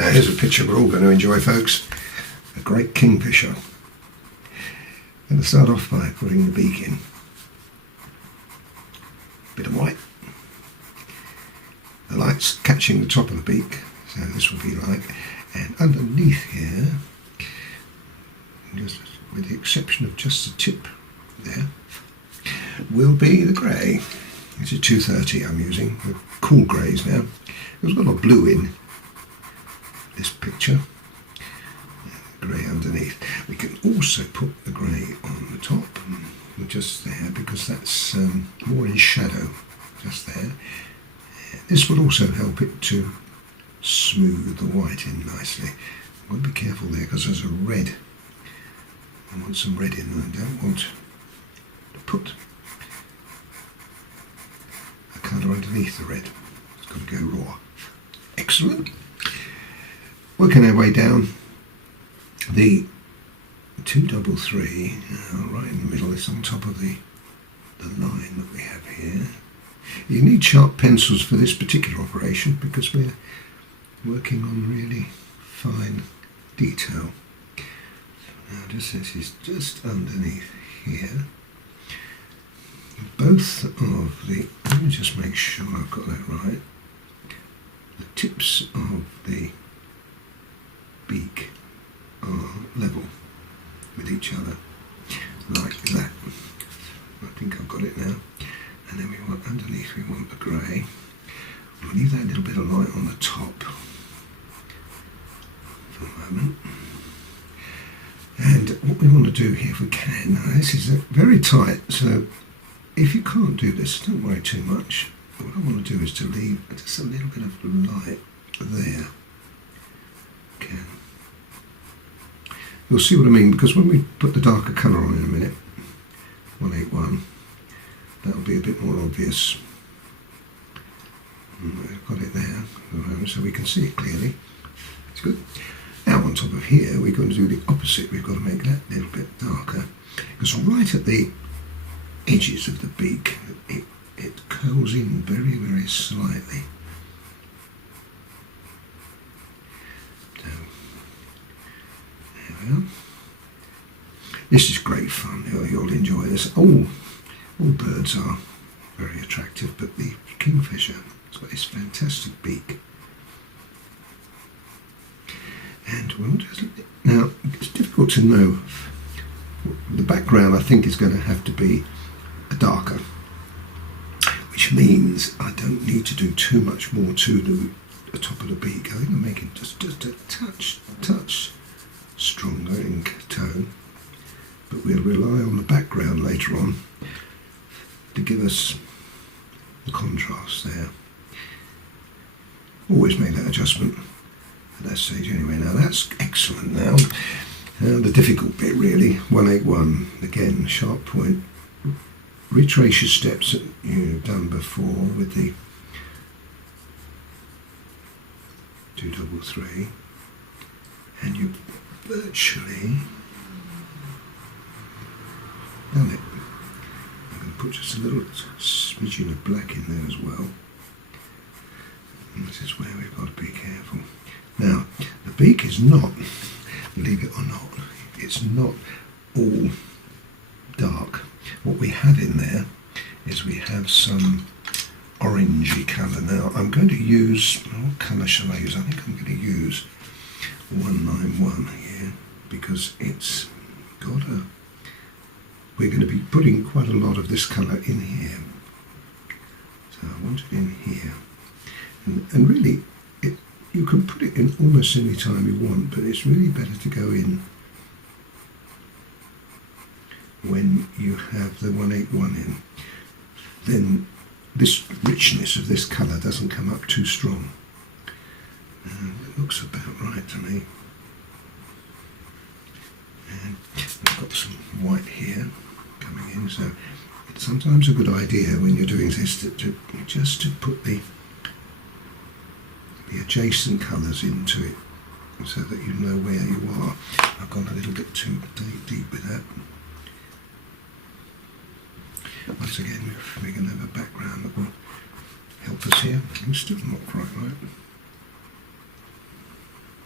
Now here's a picture we're all going to enjoy, folks. A great kingfisher. I'm going to start off by putting the beak in. Bit of white. The light's catching the top of the beak, so this will be light. And underneath here, just with the exception of just the tip there, will be the grey. This is 230 I'm using, the cool greys now. There's a lot of blue in this picture. Grey underneath. We can also put the grey on the top, just there, because that's more in shadow, just there. This will also help it to smooth the white in nicely. I've got to be careful there because there's a red. I want some red in, and I don't want to put a colour underneath the red. It's got to go raw. Excellent. Working our way down, the 233, right in the middle, is on top of the line that we have here. You need sharp pencils for this particular operation because we're working on really fine detail. Now this is just underneath here. Both of the, let me just make sure I've got that right, the tips of the beak are level with each other, like that. I think I've got it now. And then we want underneath, we want the grey. We'll leave that little bit of light on the top for the moment. And what we want to do here, if we can, now this is very tight, so if you can't do this, don't worry too much. What I want to do is to leave just a little bit of light there. Okay. You'll see what I mean, because when we put the darker colour on in a minute, 181, that'll be a bit more obvious. We've got it there at the moment, so we can see it clearly. It's good. Now on top of here, we're going to do the opposite. We've got to make that a little bit darker, because right at the edges of the beak, it curls in very, very slightly. So, there we are. This is great fun. You'll enjoy this. All birds are very attractive, but the kingfisher has got this fantastic beak. And we'll just, now it's difficult to know. The background I think is going to have to be a darker, which means I don't need to do too much more to the top of the beak. I think I'll make it just a touch stronger in tone, but we'll rely on the background later on to give us the contrast there. Always make that adjustment at that stage anyway. Now that's excellent. Now the difficult bit really, 181, again, sharp point. Retrace your steps that you've done before with the 233, and you've virtually done it. I'm going to put just a little smidgen of black in there as well. And this is where we've got to be careful. Now, the beak is not, believe it or not, it's not all dark. What we have in there is we have some orangey colour. Now, I'm going to use, what colour shall I use? I think I'm going to use 191 here, because it's got a, we're going to be putting quite a lot of this colour in here. So I want it in here. And really, you can put it in almost any time you want, but it's really better to go in when you have the 181 in. Then this richness of this colour doesn't come up too strong. It looks about right to me. And I've got some white here coming in, so it's sometimes a good idea when you're doing this to just to put the adjacent colours into it so that you know where you are. I've gone a little bit too deep with that. Once again, we're going to have a background that will help us here. It's still not quite right.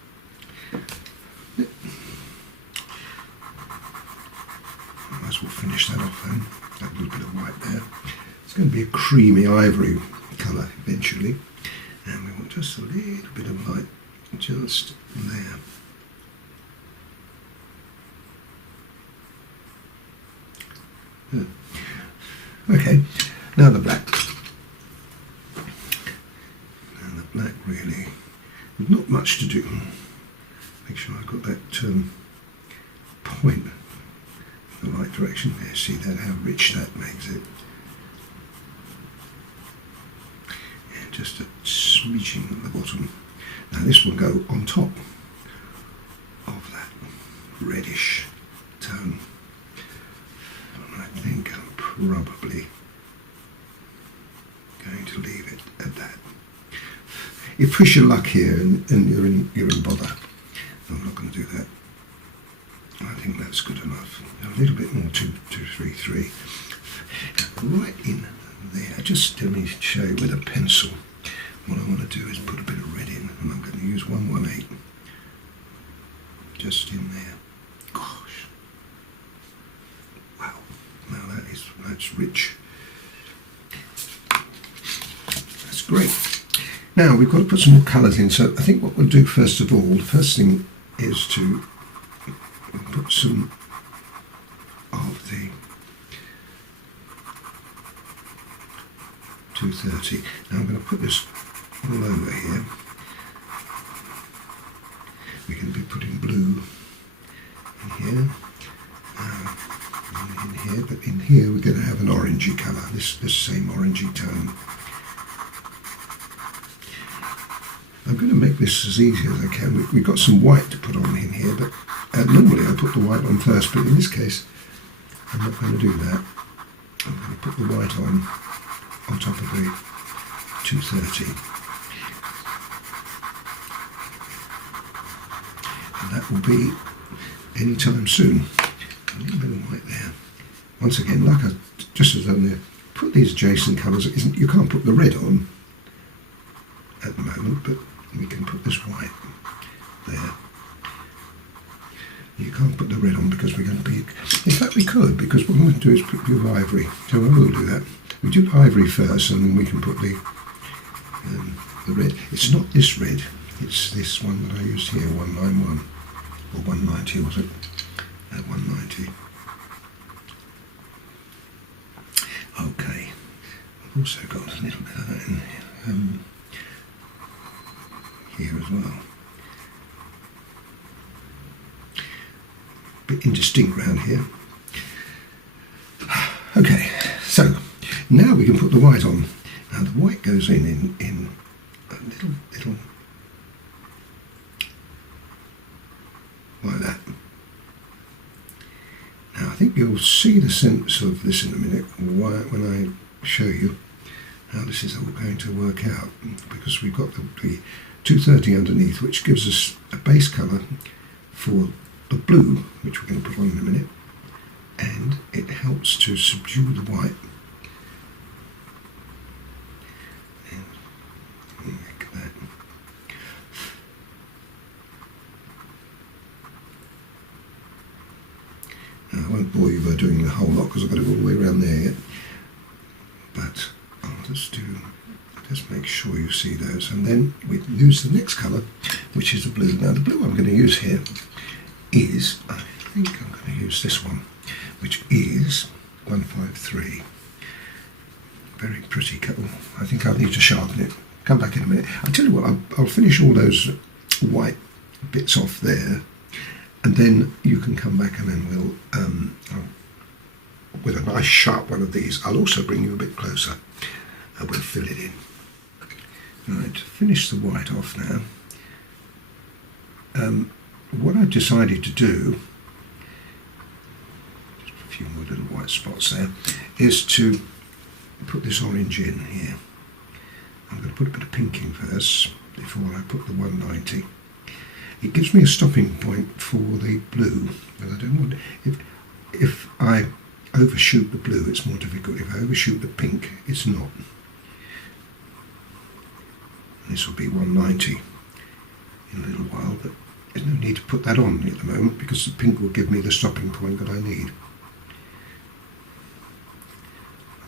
finish that off then. Add a little bit of white there. It's going to be a creamy ivory colour eventually. And we want just a little bit of light just there. Good. Okay, now the black. And the black really, not much to do. Make sure I've got that point in the right direction there. See that, how rich that makes it. And just a smidging at the bottom. Now this will go on top of that reddish tone. And I think I'm probably going to leave it at that. You push your luck here and you're in bother. I'm not going to do that. I think that's good enough. A little bit more, 2, 2, 3, 3. Right in there. Just let me show you with a pencil. What I want to do is put a bit of red in, and I'm going to use 118. Just in there. Gosh. Wow. Now that's rich. That's great. Now we've got to put some more colours in. So I think what we'll do first of all, the first thing is to put some of the 230. Now I'm going to put this all over here. We're going to be putting blue in here, and in here, but in here we're going to have an orangey colour, this same orangey tone. I'm going to make this as easy as I can. We've got some white to put on in here, but normally I put the white on first, but in this case I'm not going to do that. I'm going to put the white on top of the 230. And that will be any time soon. A little bit of white there. Once again, like I just as done there, put these adjacent colours. You can't put the red on at the moment, but we can put this white there. You can't put the red on because we're going to be... In fact, we could, because what we're going to do is put blue ivory. So I will do that. We do ivory first, and then we can put the red. It's not this red. It's this one that I used here, 191 or 190, was it? 190. Okay. I've also got a little bit of that in here as well. A bit indistinct round here. Okay, so now we can put the white on. Now the white goes in a little like that. Now I think you'll see the sense of this in a minute when I show you how this is all going to work out, because we've got the 230 underneath, which gives us a base colour for the blue, which we're going to put on in a minute, and it helps to subdue the white. And make that. Now I won't bore you by doing the whole lot because I've got it all the way around there yet, but I'll just make sure you see those, and then we use the next colour, which is the blue. Now the blue I'm going to use here is, I think I'm going to use this one, which is 153. Very pretty colour. I think I'll need to sharpen it. Come back in a minute. I'll tell you what, I'll finish all those white bits off there, and then you can come back and then we'll, with a nice sharp one of these, I'll also bring you a bit closer and we'll fill it in. Right, finish the white off now. What I've decided to do, just a few more little white spots there, is to put this orange in here. I'm going to put a bit of pink in first before I put the 190. It gives me a stopping point for the blue, but I don't want, if I overshoot the blue it's more difficult. If I overshoot the pink it's not. And this will be 190 in a little while, but there's no need to put that on at the moment because the pink will give me the stopping point that I need.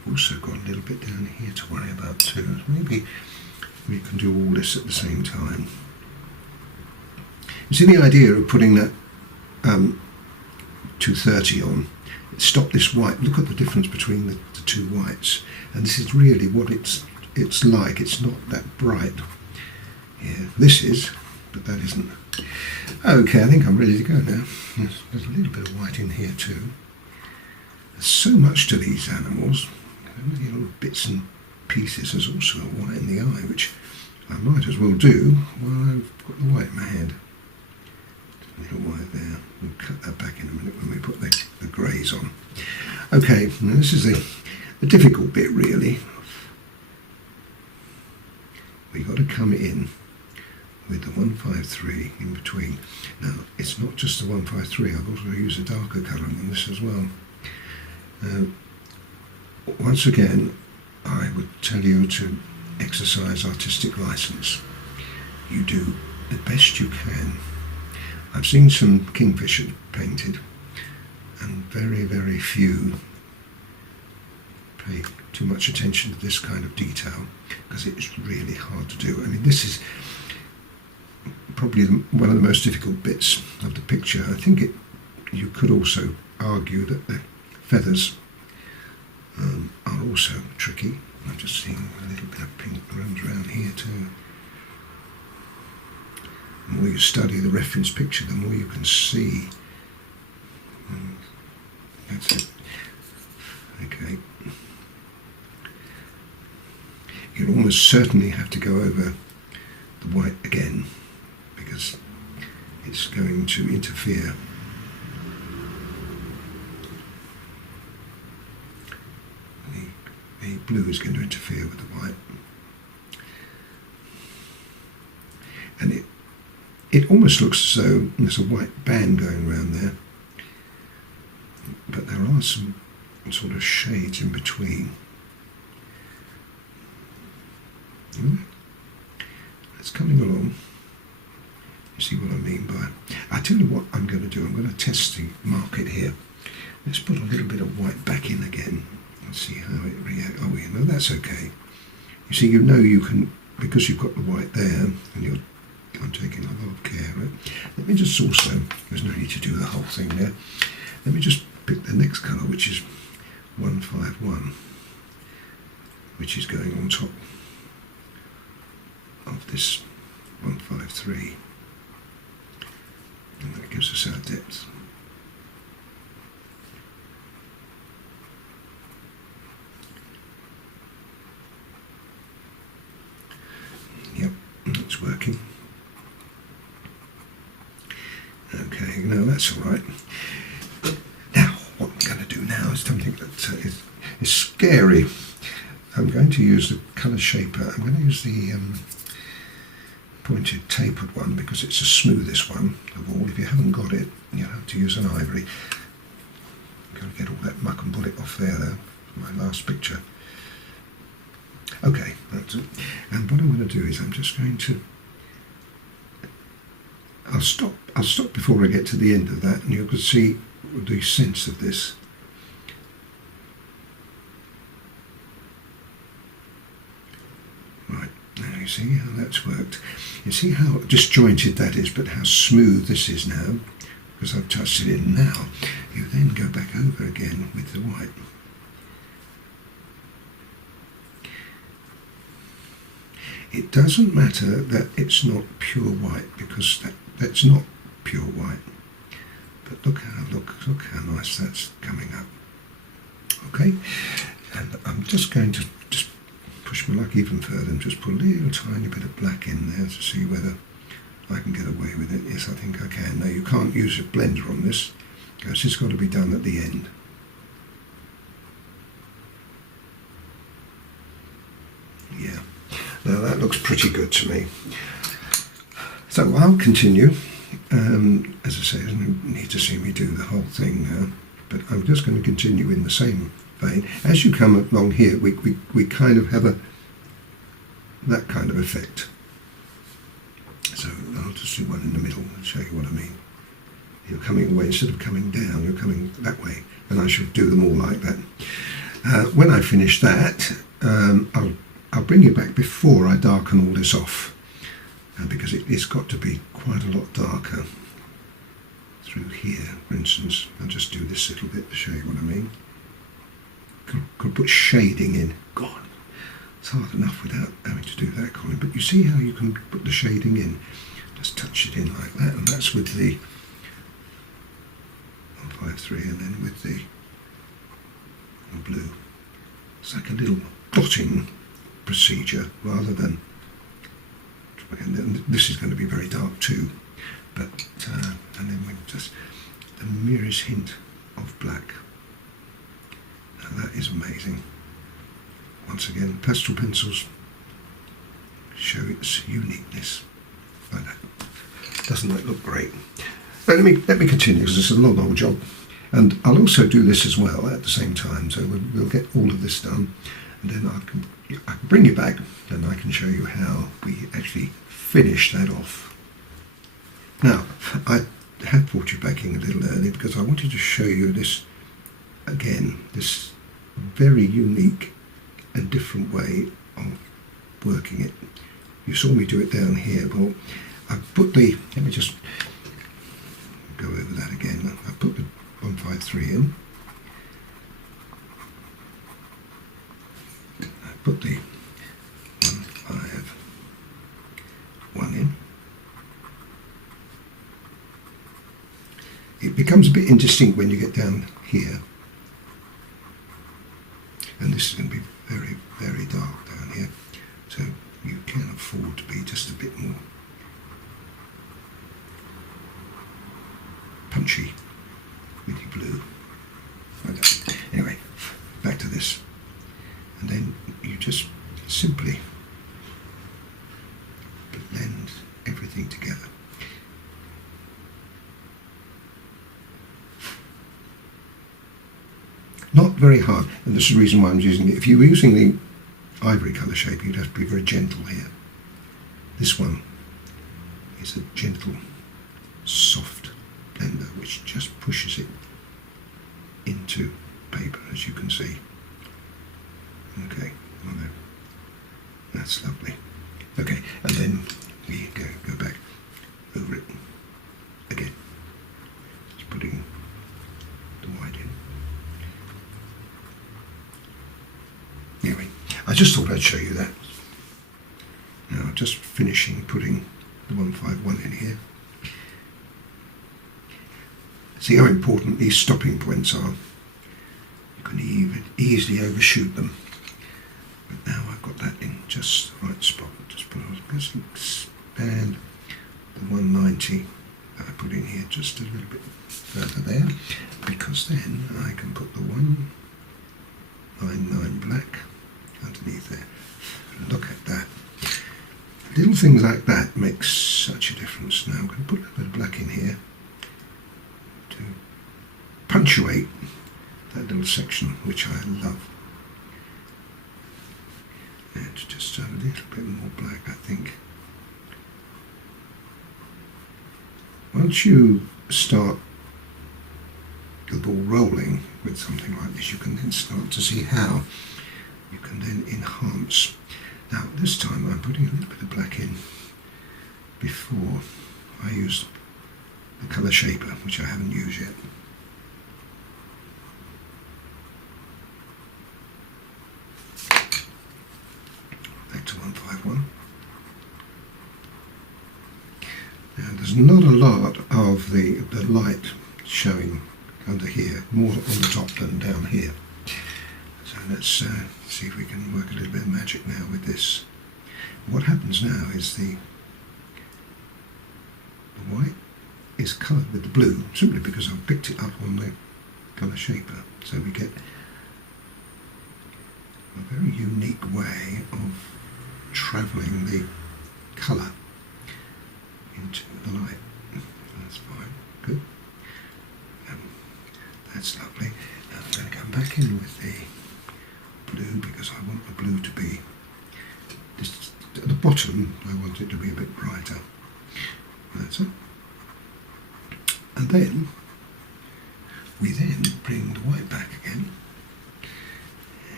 also got a little bit down here to worry about too. Maybe we can do all this at the same time. You see the idea of putting that 230 on, stop this white, look at the difference between the two whites, and this is really what it's like. It's not that bright here. This is, but that isn't. Okay, I think I'm ready to go now. There's a little bit of white in here too. There's so much to these animals. Little bits and pieces. There's also a white in the eye, which I might as well do while I've got the white in my hand. A little white there. We'll cut that back in a minute when we put the greys on. Okay, now this is a difficult bit really. We've got to come in with the 153 in between. Now, it's not just the 153, I've also used a darker colour on this as well. Once again, I would tell you to exercise artistic license. You do the best you can. I've seen some Kingfisher painted, and very, very few pay too much attention to this kind of detail, because it's really hard to do. I mean, this is probably one of the most difficult bits of the picture. I think you could also argue that the feathers are also tricky. I'm just seeing a little bit of pink runs around here too. The more you study the reference picture, the more you can see. That's it. Okay. You'll almost certainly have to go over the white again, because it's going to interfere. The blue is going to interfere with the white. And it almost looks as though there's a white band going around there, but there are some sort of shades in between. It's coming along. You see what I mean by... I tell you what I'm going to do. I'm going to test the market here. Let's put a little bit of white back in again and see how it reacts. Oh, you know, that's okay. You see, you know you can, because you've got the white there, and I'm taking a lot of care, right? Let me just also, there's no need to do the whole thing there. Let me just pick the next colour, which is 151, which is going on top of this 153, and that gives us our depth. Yep, that's working. Okay, no, that's all right. Now, what I'm going to do now is something that is scary. I'm going to use the colour shaper. I'm going to use the pointed tapered one, because it's the smoothest one of all. If you haven't got it, you'll have to use an ivory. I'm going to get all that muck and bullet off there though, my last picture. Okay, that's it. And what I'm going to do is I'm just going to... I'll stop before I get to the end of that, and you can see the sense of this. Right, now you see how that's worked. You see how disjointed that is, but how smooth this is now, because I've touched it in now. You then go back over again with the white. It doesn't matter that it's not pure white, because that's not pure white. But look how nice that's coming up. Okay, and I'm just going to push my luck even further and just put a little tiny bit of black in there to see whether I can get away with it. Yes, I think I can. Now, you can't use a blender on this, because it's got to be done at the end. Yeah, now that looks pretty good to me. So I'll continue. As I say, there's no need to see me do the whole thing now, but I'm just going to continue in the same vein. As you come along here, we kind of have that kind of effect. So I'll just do one in the middle and show you what I mean. You're coming away, instead of coming down, you're coming that way, and I should do them all like that. When I finish that, I'll bring you back before I darken all this off, because it's got to be quite a lot darker through here, for instance. I'll just do this little bit to show you what I mean. Could put shading in. God, it's hard enough without having to do that, Colin. But you see how you can put the shading in? Just touch it in like that, and that's with the 153, and then with the blue. It's like a little dotting procedure rather than. And this is going to be very dark too, but and then we just the merest hint of black. Now that is amazing. Once again, pastel pencils show its uniqueness. Like that. Doesn't that look great? Let me continue, because it's a long old job, and I'll also do this as well at the same time. So we'll get all of this done, and then I can bring you back, and I can show you how we actually finish that off. Now, I have brought you back in a little early because I wanted to show you this again, this very unique and different way of working it. You saw me do it down here. Well, I put the, let me just go over that again. I put the 153 in. I put the 151 in. It becomes a bit indistinct when you get down here. And this is going to be very, very dark down here. So you can afford to be just a bit more punchy with your blue. Okay. Anyway, back to this. And then you just simply blend everything together. Not very hard, and this is the reason why I'm using it. If you were using the ivory colour shape, you'd have to be very gentle here. This one is a gentle, soft blender which just pushes it into paper, as you can see. Okay, well, that's lovely. Okay, and then we go back over it again. Just putting the white in. Anyway, I just thought I'd show you that. Now, just finishing putting the 151 in here. See how important these stopping points are. You can even easily overshoot them. But now I've got that in just the right spot. Just expand the 190 that I put in here just a little bit further there, because then I can put the 199 black underneath there. Look at that. Little things like that make such a difference. Now I'm going to put a little bit of black in here to punctuate that little section, which I love. And just a little bit more black, I think. Once you start the ball rolling with something like this, you can then start to see how you can then enhance. Now this time I'm putting a little bit of black in before I use the colour shaper, which I haven't used yet. Back to 151. Now there's not a lot of the light showing under here, more on the top than down here. So let's see if we can work a little bit of magic now with this. What happens now is the white is coloured with the blue, simply because I've picked it up on the colour shaper. So we get a very unique way of travelling the colour into the light. That's fine, good. That's lovely. Now I'm going to come back in with the blue, because I want the blue to be just at the bottom. I want it to be a bit brighter. That's it. And then we bring the white back again,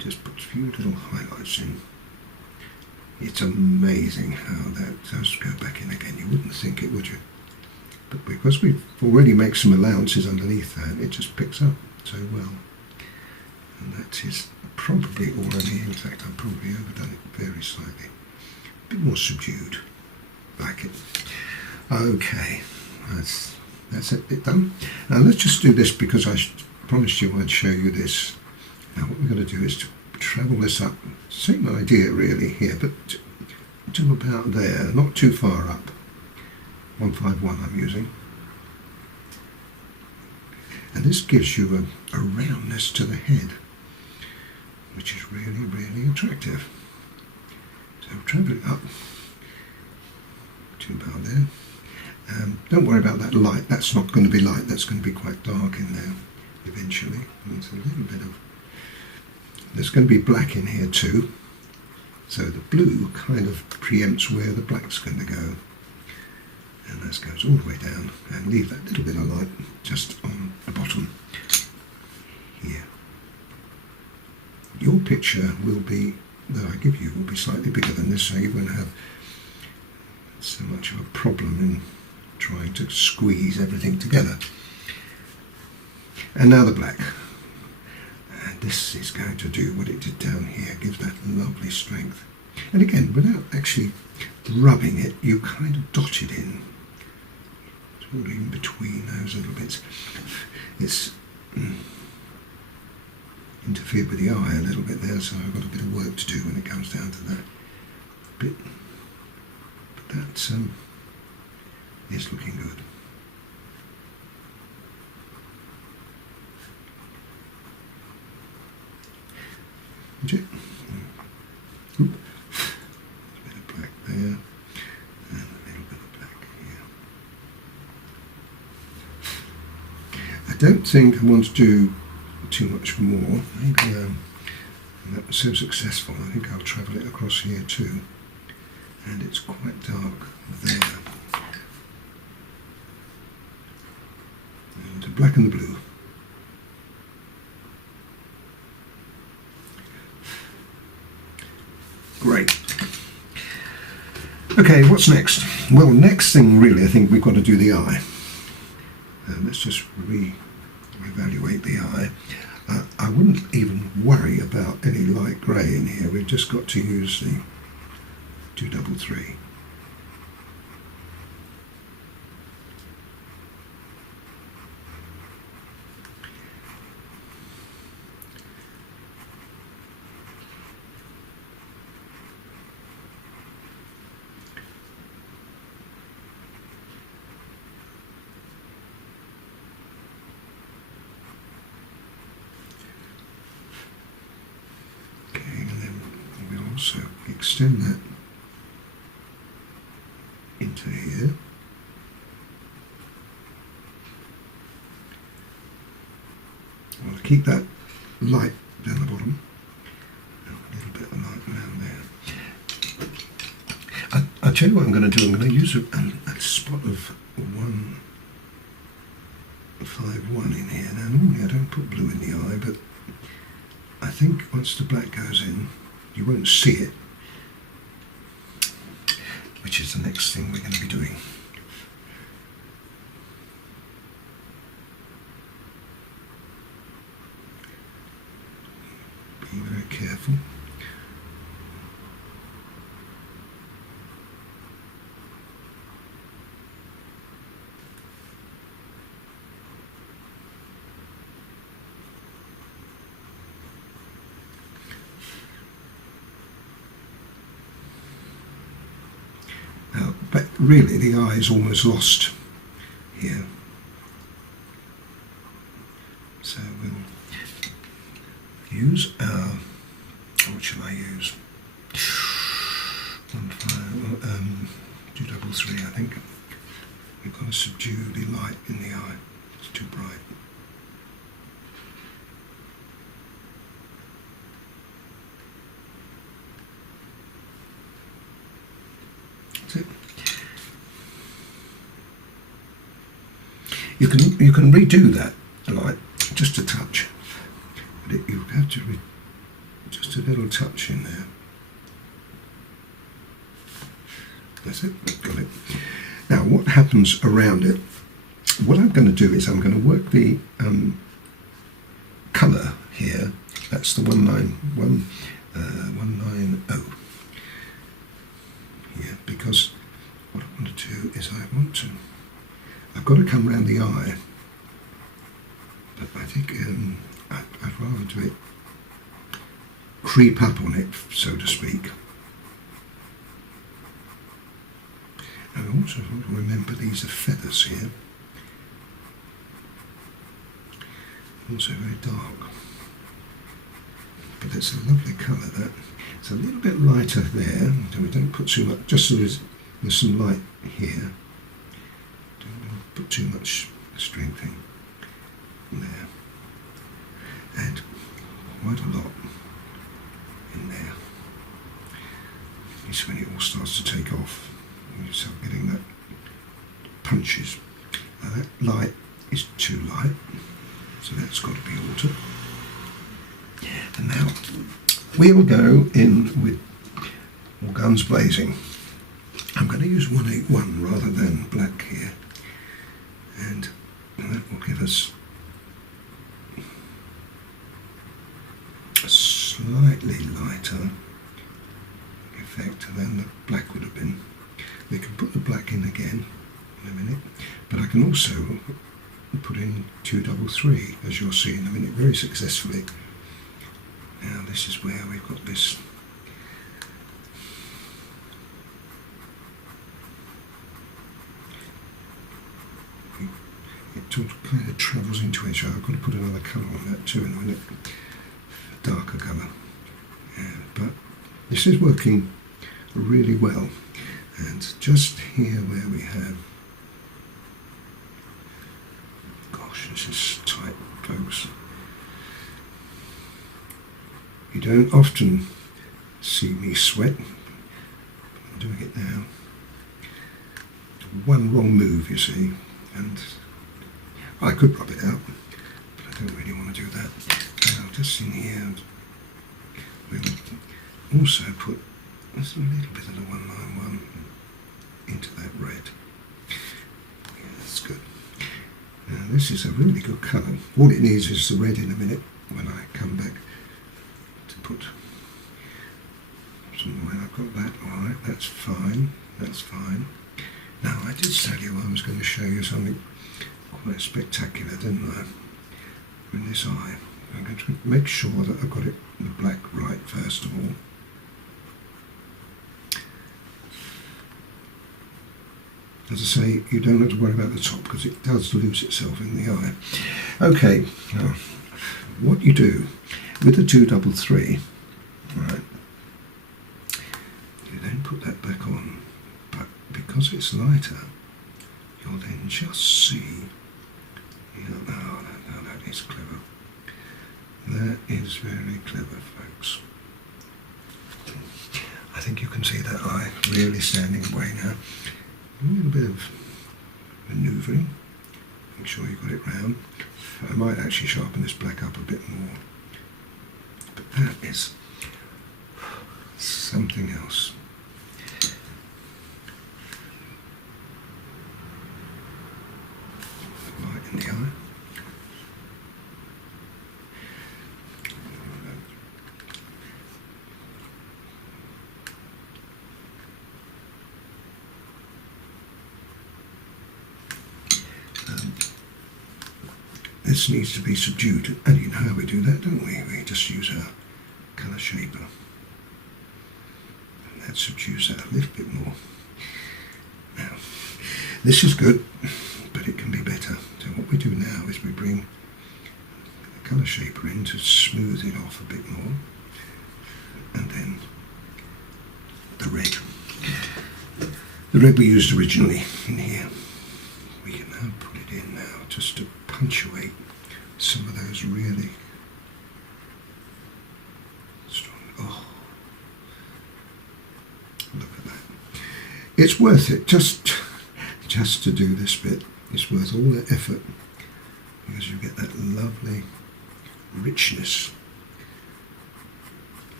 just put a few little highlights in. It's amazing how that does go back in again. You wouldn't think it, would you? But because we've already made some allowances underneath that, it just picks up so well. And that is probably all I need. In fact, I've probably overdone it very slightly. A bit more subdued. Like it. Okay, that's it done. Now let's just do this because I promised you I'd show you this. Now what we're going to do is to travel this up. Same idea really here, but to about there, not too far up. 151 I'm using. And this gives you a roundness to the head, which is really, really attractive. So travel it up to about there. Don't worry about that light, that's not going to be light, that's going to be quite dark in there eventually. There's a little bit of, there's going to be black in here too, so the blue kind of preempts where the black's going to go. And that goes all the way down and leave that little bit of light just on the bottom here. Your picture will be, that I give you, will be slightly bigger than this, so you won't have so much of a problem in trying to squeeze everything together. And now the black. And this is going to do what it did down here, gives that lovely strength. And again, without actually rubbing it, you kind of dot it in. It's all in between those little bits. It's interfered with the eye a little bit there, so I've got a bit of work to do when it comes down to that bit. But that is looking good. Is it? Oop. A bit of black there, and a little bit of black here. I don't think I want to do too much more. Maybe that was so successful, I think I'll travel it across here too. And it's quite dark there. And to blacken the blue. Great. Okay, what's next? Well, next thing really, I think we've got to do the eye. Let's just reevaluate the eye. I wouldn't even worry about any light grey in here. We've just got to use the 233. So extend that into here. I'll keep that light down the bottom and a little bit of light around there. I'll tell you what I'm going to do. I'm going to use a spot of 151 in here. Now normally I don't put blue in the eye, but I think once the black goes in, you won't see it, which is the next thing we're going to be doing. Be very careful. But really the eye is almost lost here. So we'll use our, what shall I use? 233 I think. We've got to subdue the light in the eye. It's too bright. That's it. You can redo that light just a touch, but you have to just a little touch in there. That's it, got it. Now what happens around it, what I'm going to do is I'm going to work the colour here. That's the 190 here, because what I want to do is I've got to come around the eye, but I think I'd rather do it, creep up on it, so to speak. And I also want to remember these are feathers here, also very dark, but it's a lovely colour. That it's a little bit lighter there, so we don't put too much, just so there's some light here, don't put too much strength in there, and quite a lot in there. It's when it all starts to take off, you start getting that punches. Now that light is too light, so that's got to be altered. And now we'll go in with all guns blazing. I'm going to use 181 rather than black here, and that will give us a slightly lighter effect than the black would have been. We can put the black in again in a minute, but I can also put in 233, as you'll see in a minute, very successfully. Now this is where we've got this it kind of travels into each other. I've got to put another colour on that too in a minute, a darker colour. But this is working really well, and just here where we have, gosh, this is tight, folks. You don't often see me sweat. I'm doing it now. One wrong move, you see, and I could rub it out, but I don't really want to do that. Now, just in here, we'll also put just a little bit of the 191 into that red. Yeah, that's good. Now, this is a really good colour. All it needs is the red in a minute when I come back to put some where I've got that. Alright, that's fine. That's fine. Now, I did tell you I was going to show you something quite spectacular, didn't I? In this eye. I'm going to make sure that I've got it the black right first of all. As I say, you don't have to worry about the top because it does lose itself in the eye. Okay, now, what you do with the 233, right, you then put that back on, but because it's lighter, you'll then just see, oh, that is clever. That is very clever, folks. I think you can see that eye really standing away now. A little bit of manoeuvring, make sure you got it round. I might actually sharpen this black up a bit more, but that is something else. Light in the eye. This needs to be subdued, and you know how we do that, don't we? We just use our colour shaper, and that subdues that a little bit more. Now, this is good, but it can be better. So what we do now is we bring the colour shaper in to smooth it off a bit more, and then the red. The red we used originally in here, we can now put it in now just to punctuate some of those really strong. Oh, look at that. It's worth it just to do this bit. It's worth all the effort because you get that lovely richness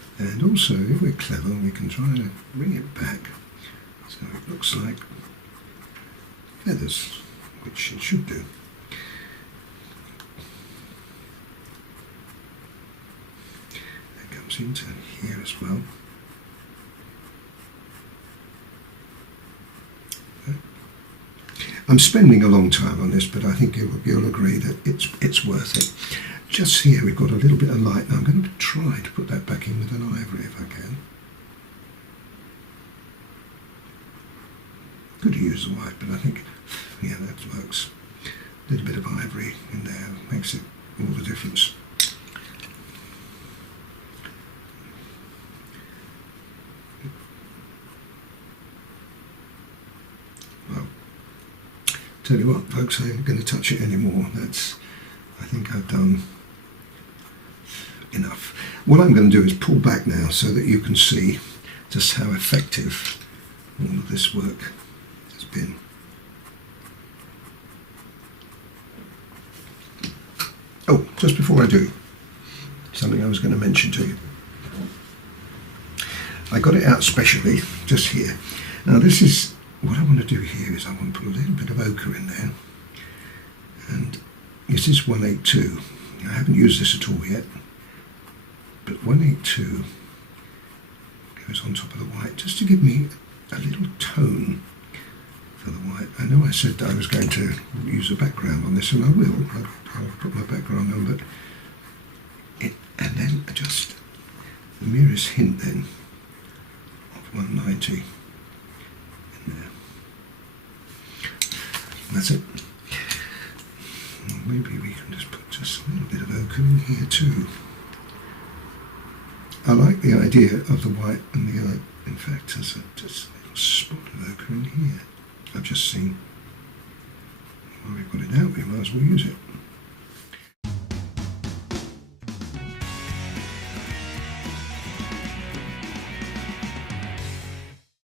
And also, if we're clever, we can try to bring it back so it looks like feathers, which it should do. That comes into here as well. I'm spending a long time on this, but I think you'll agree that it's worth it. Just here we've got a little bit of light. Now I'm going to try to put that back in with an ivory if I can. Could use the white, but I think, yeah, that works. A little bit of ivory in there makes it all the difference. Well, tell you what, folks, I ain't going to touch it anymore. I think I've done enough. What I'm going to do is pull back now so that you can see just how effective all of this work has been. Oh, just before I do, something I was going to mention to you. I got it out specially, just here. Now this is, what I want to do here is I want to put a little bit of ochre in there. And this is 182. I haven't used this at all yet. But 182 goes on top of the white, just to give me a little tone for the white. I know I said that I was going to use a background on this, and I will. I'll put my background on, but and then just the merest hint then of 190 in there. That's it. Maybe we can just put just a little bit of ochre in here too. I like the idea of the white and the yellow. In fact, there's just a little spot of ochre in here. I've just seen, while we've got it out, we might as well use it.